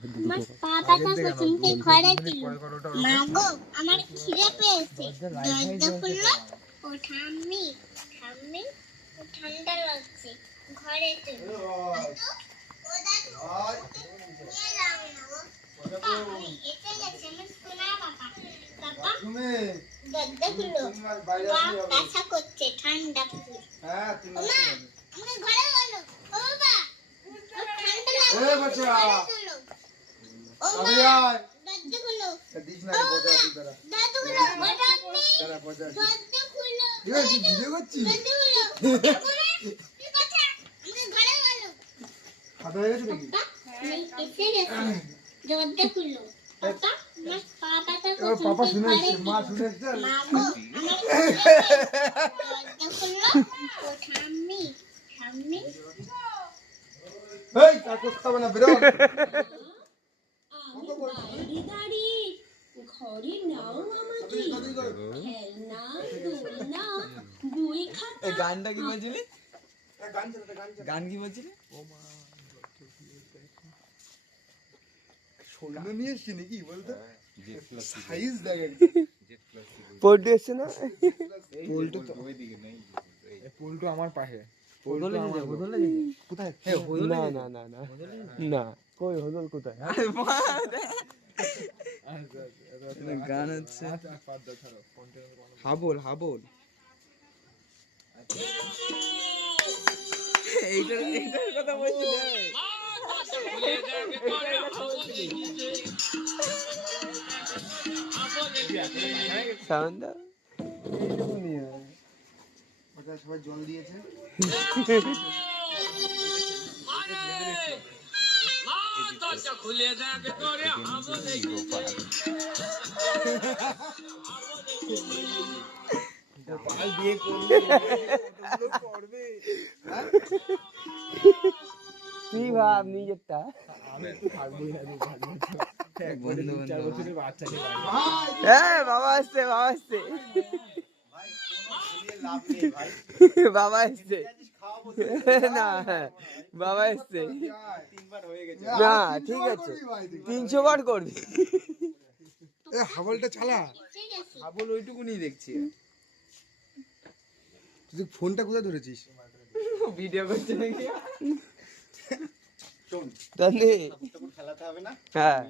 আমার পাপা তো শুনতে ঘরে ছিল। মা গো আমার খিদে পেয়েছে, দরজা খুললো। ও ঠাম্মি, ঠাম্মি ও ঠান্ডা লাগছে, ঘরে চলো। ও দাদু, নিয়ে যাও না গো। পাপা আমি এসে গেছি, আমার সোনা পাপা। পাপা দরজা খুললো, মা কাঁসা করছে, ঠান্ডা খুললো। হ্যাঁ তুমি আমাকে ঘরে বলো। ও বাবা ও ঠান্ডা লাগছে, ঘরে চলো। ও মা দরজা খুলো। দিস না বজা দি দাঁড়া। দাদু খুলো, বজা আপনি দাঁড়া বজা। দরজা খুলো। তুই কি ভিডিও করছিস? দরজা খুলো। কি কথা? আমাকে ঘরে বলো। খাওয়া হয়ে গেছে নাকি? আমি এসে গেছি, দরজা খুলো। পাপা আমার পাপাটা তো পাপা শুনেছে, মা শুনেছে। মা গো আমার দরজা খুলো। ও ঠাম্মি, ঠাম্মি এই তা করতে হবে না, বেরো। আমি বাইরে দাঁড়িয়ে, ঘরে নাও আমাকে খেলনা, দোলনা, বই খাতা। এই গানটা কি বলছিলি? গান কি বলছিলি? সৈন্য নিয়ে এসছি নাকি বলতো? সাইজ দেখ পল্টু এসছে না? পোল্টু তো পোল্টু আমার পাশে। হোদলে নিয়ে হোদলে কোথায়? না না না না না, কই হদল কোথায়? গান হচ্ছে হাবল হাবল। এইটার কথা বলছি না। সাউন্ড দাও। ওটা সবাই জল দিয়েছে। বিয়ে করলে করবে তুই ভাব নিজেরটা। হ্যাঁ বাবা আসছে, বাবা আসছে, বাবা আসছে। না বাবা আসছে না, ঠিক আছে 300 বার করবি। এ হাবলটা চালা। হাবল ওইটুকুনি দেখছি। তুই ফোনটা কোথায় ধরেছিস? ভিডিও করছে নাকি? খেলাতে হবে না? হ্যাঁ।